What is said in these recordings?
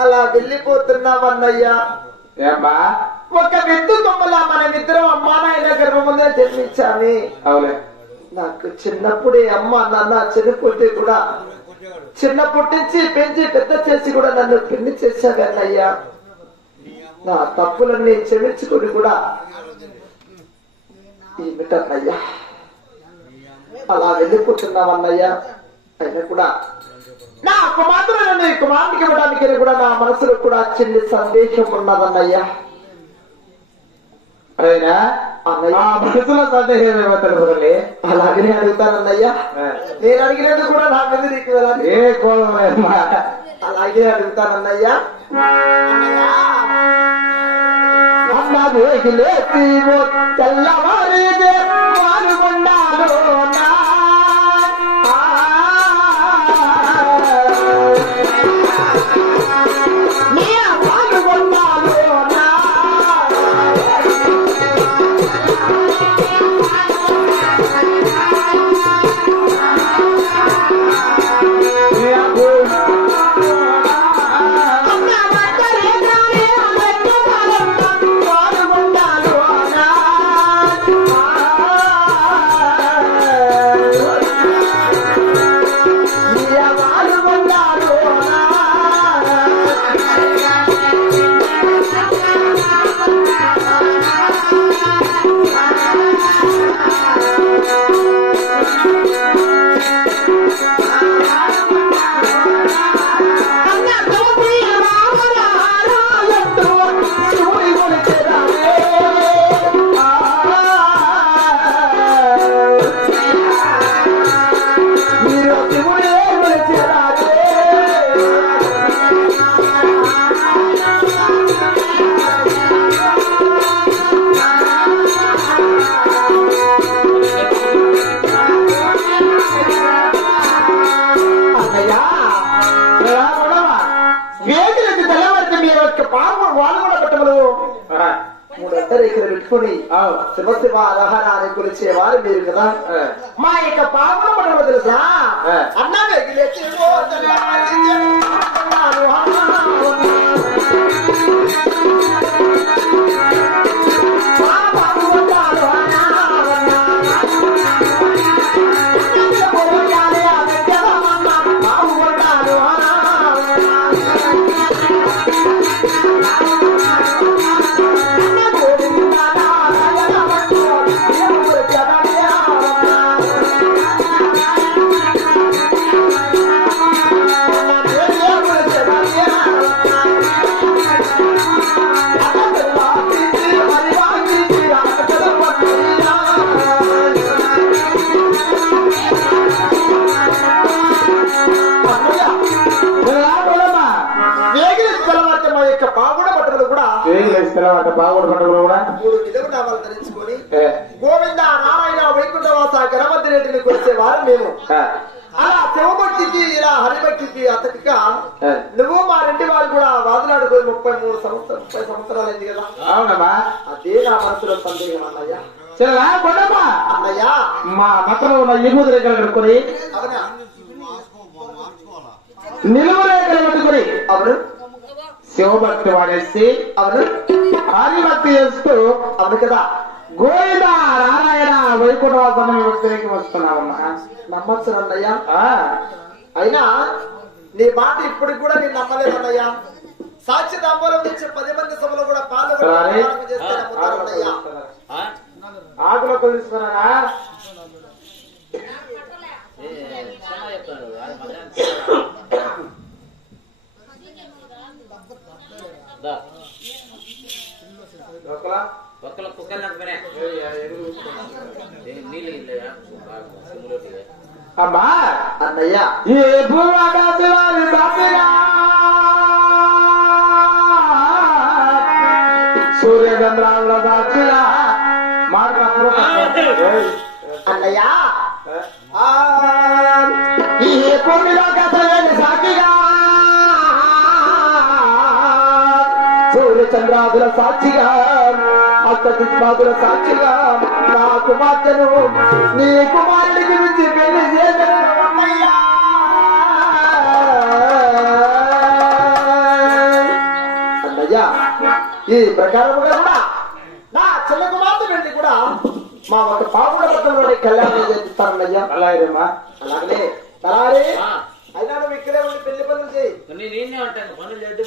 అలా వెళ్ళిపోతున్నామన్నయ్యా. ఒక విద్దు కొమ్మలా మనమిద్దరం అమ్మా నాయన గర్భముందే జన్మించాని. నాకు చిన్నప్పుడే అమ్మ నాన్న చనిపోతే కూడా చిన్నప్పటి నుంచి పెంచి పెద్ద చేసి కూడా నన్ను పెళ్లి చేశావన్నయ్యా. నా తప్పులన్నీ క్షమించుకుని కూడా ఏమిటన్నయ్యా అలా వెళ్ళిపోతున్నామన్నయ్యా. అయినా కూడా నా కుమార్తెను ఈ కుమారుడికి ఇవ్వడానికి కూడా నా మనసులో కూడా చిన్న సందేశం ఉన్నదన్నయ్యా. అయినా మనసులో సందేశం ఏమో తెలుపులే. అలాగనే అడుగుతానన్నయ్యా. నేను అడిగినది కూడా నా మీద నీకు ఏ కోపం అలాగే అడుగుతానన్నయ్యా. అన్నది తెల్లవారిదే పాల్గొన్నాను పాపం వాళ్ళు కూడా పెట్టమను 3 ఎకరాలు పెట్టుకుని శివశివ రహరాన్ని కొలిచేవారు మీరు కదా మా యొక్క పాపం పడవ తెలుసా అన్నా ధరించుకొని గోవింద నారాయణ వైకుంఠవాస గణమధ్యరెడ్డిని కొలిచేవారు మేము అలా శివభక్తికి ఇలా హరిభక్తికి అతక నువ్వు మా రెండి వారు కూడా వాదులాడుకొని 30 సంవత్సరాలు అయింది కదా అవునమ్మా అదే నా మనసులో సందేహం అన్నయ్య అన్నయ్య మా మతంలో ఉన్న ఎగుడు దగ్గర కనుక్కొని అవునా నిలువు రేఖలు పట్టుకొని అవును శివభక్తి వాడేసి అవును హరిభక్తి చేస్తూ అవును కదా గోవింద నారాయణ వైకుంఠవాసన వ్యక్తికి వస్తున్నామమ్మా నమ్మచ్చు అన్నయ్య అయినా నీ మాట ఇప్పటికి కూడా నేను నమ్మలేదన్నయ్యా సాక్షి దాంబోలం తెచ్చే 10 మంది సభలో కూడా పాల్గొనయ్యా ఆకులో కొలుస్తున్నారా అమ్మా అన్నయ్య ఈ భూమాకాశవారి సాక్షిగా సూర్యచంద్రాల సాక్షిగా అన్నయ్య ఈ భూమిలోకాశవారి సాక్షిగా సూర్యచంద్రాదుల సాక్షిగా అష్టదిక్పాదుల సాక్షిగా నా కుమార్తెను నీ కుమారుడికి మించి పెళ్లి చేశానయ్యా అన్నయ్య ఈ ప్రకారముగా కూడా నా చిన్న కుమార్తె పెళ్లి కూడా మా ఒక పాపుల పట్టణంలోని కళ్యాణం చేస్తానయ్యా అలాగేమ్మా అలాగే అలాగే అయినా నువ్వు ఇక్కడే ఉండి పెళ్లి పనులు చేయి నేనే అంటాను పనులు చేద్దాం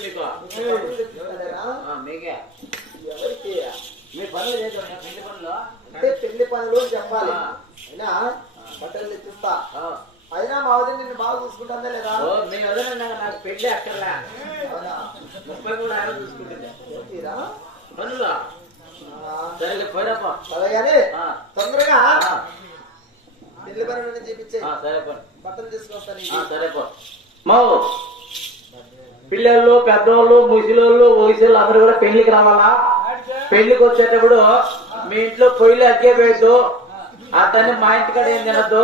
మీకు ఎవరికి మీ పనులు చేద్దాం పెళ్లి పనులు అంటే పెళ్లి పనులు చెప్పాలి అయినా బట్టలు తెచ్చిస్తా అయినా మా వదిన నిన్ను బాగా చూసుకుంటుందా లేదా మీ వదన నాకు పెళ్లి అక్కర్లా అవునా 33 చూసుకుంటుందా పనులు సరే పోయినప్ప అలాగని తొందరగా పెళ్లి పనులు చేపించే సరే పని బట్టలు తీసుకొస్తాను సరే మా పిల్లలు పెద్దోళ్ళు ముసిలోళ్ళు వయసులు అందరూ కూడా పెళ్లికి రావాలా పెళ్లికి వచ్చేటప్పుడు మీ ఇంట్లో పొయ్యిలు అగ్గే పెట్టు అతన్ని మా ఇంటికాడ ఏం తినద్దు